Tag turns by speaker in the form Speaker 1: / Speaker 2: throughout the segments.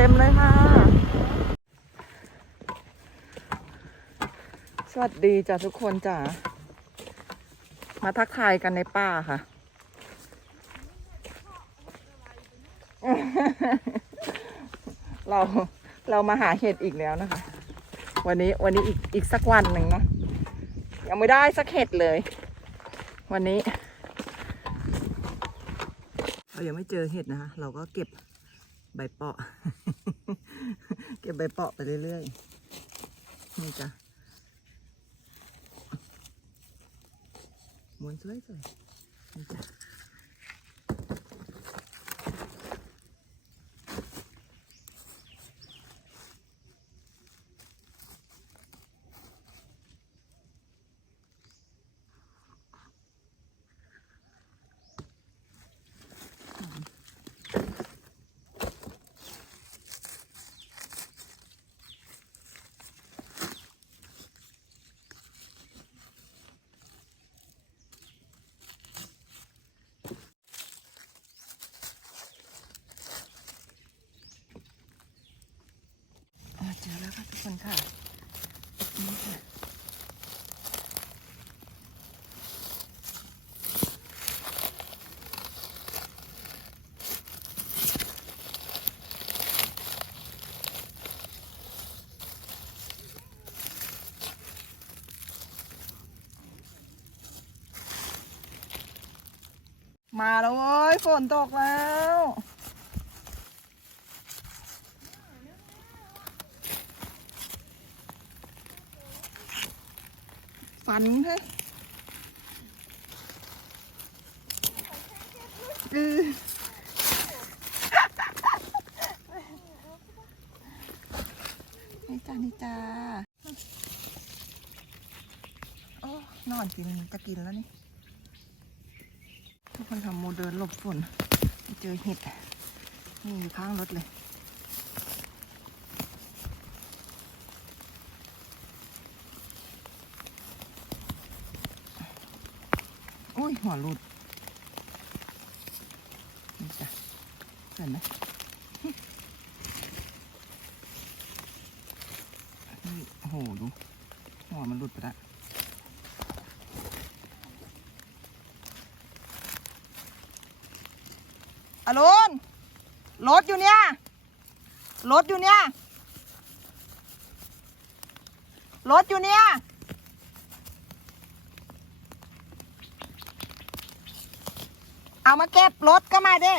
Speaker 1: เต็มเลยค่ะ สวัสดีจ้ะทุกคนจ้ะ มาทักทายกันในป่าค่ะ เราเรามาหาเห็ดอีกแล้วนะคะ วันนี้วันนี้อีกอีกสักวันหนึ่งนะยังไม่ได้สักเห็ดเลย วันนี้ เรายังไม่เจอเห็ดนะคะ เราก็เก็บ ใบเปาะ เก็บใบเปาะไปเรื่อยๆ นี่จ้ะม้วนสวยๆนี่จ้ะ จอแล้วค่ะทุกคนค่ะนี่ค่ะมาแล้วเว้ยฝนตกแล้ว ฝันเฮ้ยเออนี่จ้านี่จ้าโอ้นอนกินจะกินแล้วนี่ ทุกคนทำโมเดินหลบฝน เจอเห็ด นี่อยู่ข้างรถเลย อุ้ยหัวหลุดนี่จ้ะเห็นไหมนี่โอ้โหดูหัวมันหลุดไปล้วอรุณรถอยู่เนี่ยรถอยู่เนี่ยรถอยู่เนี่ย เอามาเก็บรถก็มาดิ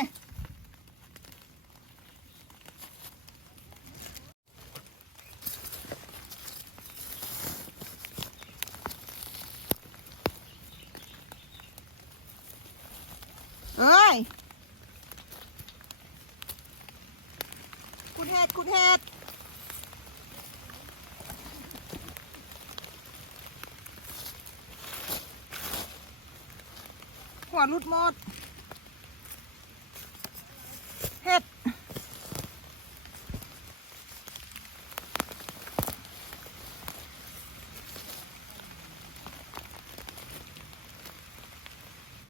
Speaker 1: เอ้ยคุณเห็ดคุณเห็ดหัวรุดหมด เห็ด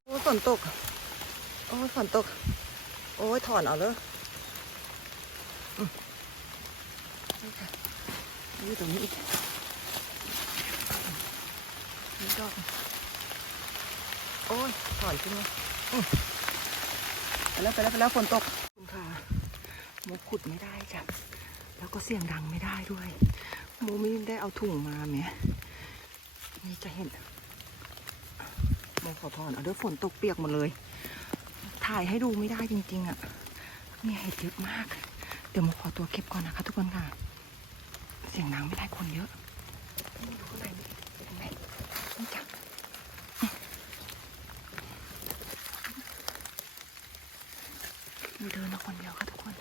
Speaker 1: โอ้ย ฝนตก โอ้ยฝนตก โอ้ยถอนเอาเลยอืมนี่ตรงนี้อีกนี่ดอกโอ้ยถอนขึ้นมาอืมไปแล้วไปแล้วไปแล้วฝนตกคุณค่ะโมขุดไม่ได้จ้ะแล้วก็เสียงดังไม่ได้ด้วยโมไม่ได้เอาถุงมาแหมนี่จะเห็น โมขอถอนเอาเด้วยฝนตกเปียกหมดเลย ถ่ายให้ดูไม่ได้จริง ๆ อะมีเห็ดเยอะมาก เดี๋ยวโมขอตัวเก็บก่อนนะคะทุกคนค่ะ เสียงดังไม่ได้คนเยอะเดินมาคนเดียวค่ะทุกคน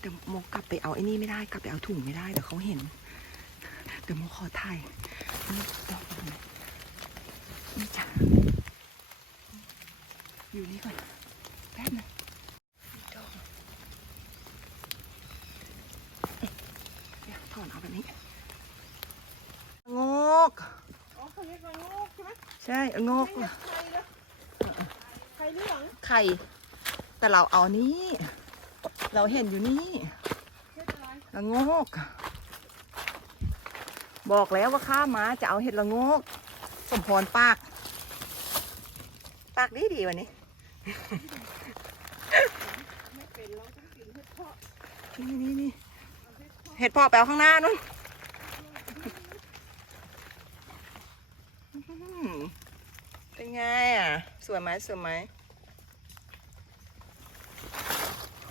Speaker 1: เดี๋ยวโมกลับไปเอาไอ้นี่ไม่ได้กลับไปเอาถุงไม่ได้เดี๋ยวเขาเห็น เดี๋ยวโมขอถ่ายนี่ดอกอยู่ไหนนี่จ้ะ อยู่นี่ก่อนแป๊บนึงนี่ดอกเดี๋ยวถอนเอาแบบนี้งอก
Speaker 2: อ๋อเขาเรียกว่างอกใช่ไหม
Speaker 1: ใช่งอก
Speaker 2: ไม่ใช่ไข่นะไข่เหลือง
Speaker 1: ไข่ แต่เราเอานี้ เราเห็นอยู่นี่
Speaker 2: เห็ด
Speaker 1: ละโงกบอกแล้วว่าข้ามาจะเอาเห็ดละโงกสมพรปาก ปากดีดีวันนี้
Speaker 2: ไม่เป็ นเราต้องกินเห็ดเพาะ
Speaker 1: นี่นี่นี่เห็ดพอแปลข้างหน้านู่นเป็นไงอะ สวยไหมสวยไหม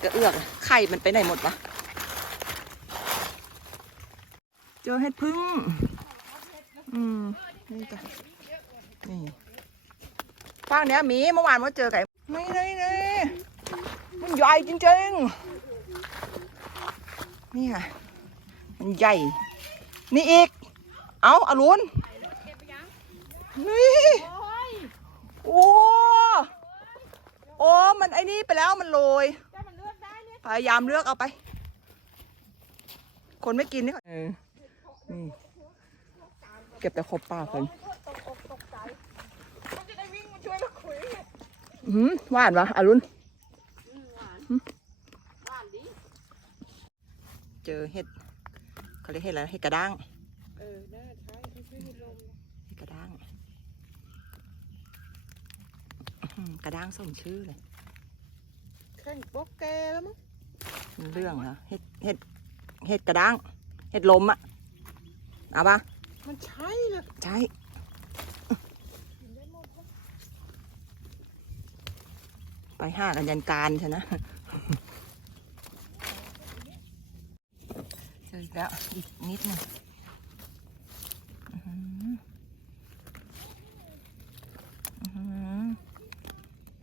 Speaker 1: กระเอือกไข่มันไปไหนหมดวะเจอเห็ดพึ่ง อืม นี่จ้ะนี่ฟางเนี้ยมีเมื่อวานว่าเจอไก่ไม่เลยเลยมัน ใหญ่จริงๆ นี่ค่ะ มันใหญ่ นี่อีก เอาอรุณนี่
Speaker 2: โอ้ย
Speaker 1: โอ้โอ้ มันไอ้นี่ไปแล้วมันโรย
Speaker 2: ถ้ามันเลือย
Speaker 1: พยายามเลือกเอาไป คนไม่กินนี่ก่อนเออนี่เก็บแต่ขอบปากก่อนหือหวานวะอรุณ เจอเห็ดเขาเรียกเห็ดอะไรนะเห็ดกระด้าง
Speaker 2: เออน่าใช่ที่ช่วยลม
Speaker 1: เห็ดกระด้างอื้อหือกระด้างสมชื่อเลย
Speaker 2: แข่งโป๊กแกแล้วมั้ง
Speaker 1: มันเรื่องเหรอเห็ดเห็ดเห็ดกระด้าง เห็ดลมอะเอาปะ
Speaker 2: มันใช่เลย
Speaker 1: ใช่ไปห้ากันยันการใช่นะ เจ ออีกแล้วอีกนิดหนึง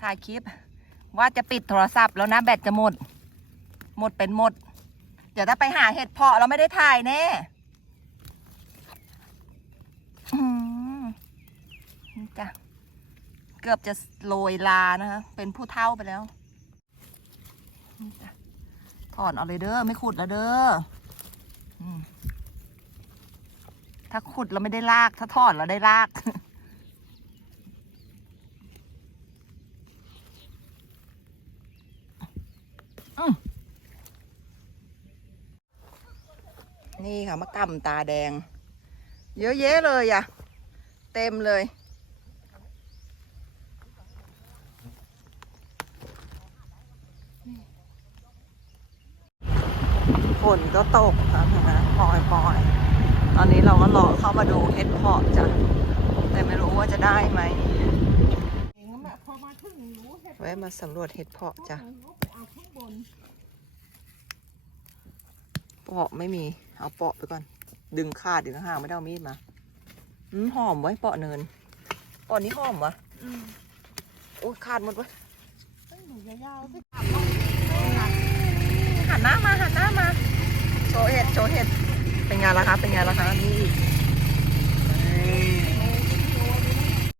Speaker 1: ถ่ายคลิป ว่าจะปิดโทรศัพท์แล้วนะ แบตจะหมด หมดเป็นหมด เดี๋ยวถ้าไปหาเห็ดเพาะเราไม่ได้ถ่ายแน่นี่จ้ะ เกือบจะโรยลานะคะ เป็นผู้เท่าไปแล้วถอนเอาเลยเด้อ ไม่ขุดแล้วเด้อ ถ้าขุดเราไม่ได้ลาก ถ้าถอนเราได้ลาก นี่ค่ะมะกำตาแดง เยอะแยะเลยอะ เต็มเลย ฝนก็ตกครับนะปล่อยปล่อยตอนนี้เราก็รอเข้ามาดูเห็ดเพาะจ้ะแต่ไม่รู้ว่าจะได้ไหม
Speaker 2: เองแบบพอมาถึงรู้เห็ด
Speaker 1: แวะมาสำรวจเห็ดเพาะจ้ะ
Speaker 2: รู้ไปเอาข้างบน
Speaker 1: เปาะไม่มี เอาเปาะไปก่อน ดึงขาดดึงห่างไม่ได้เอามีดมาอืมหอมไว้เปาะเนินเปาะนี้หอมวะ
Speaker 2: อืม
Speaker 1: โอ้ยขาดหมดวะ
Speaker 2: ต้อง หัน
Speaker 1: หน้ามาหันหน้ามาโชว์เห็ดโชว์เห็ดเป็นไงล่ะคะเป็นไงล่ะคะนี่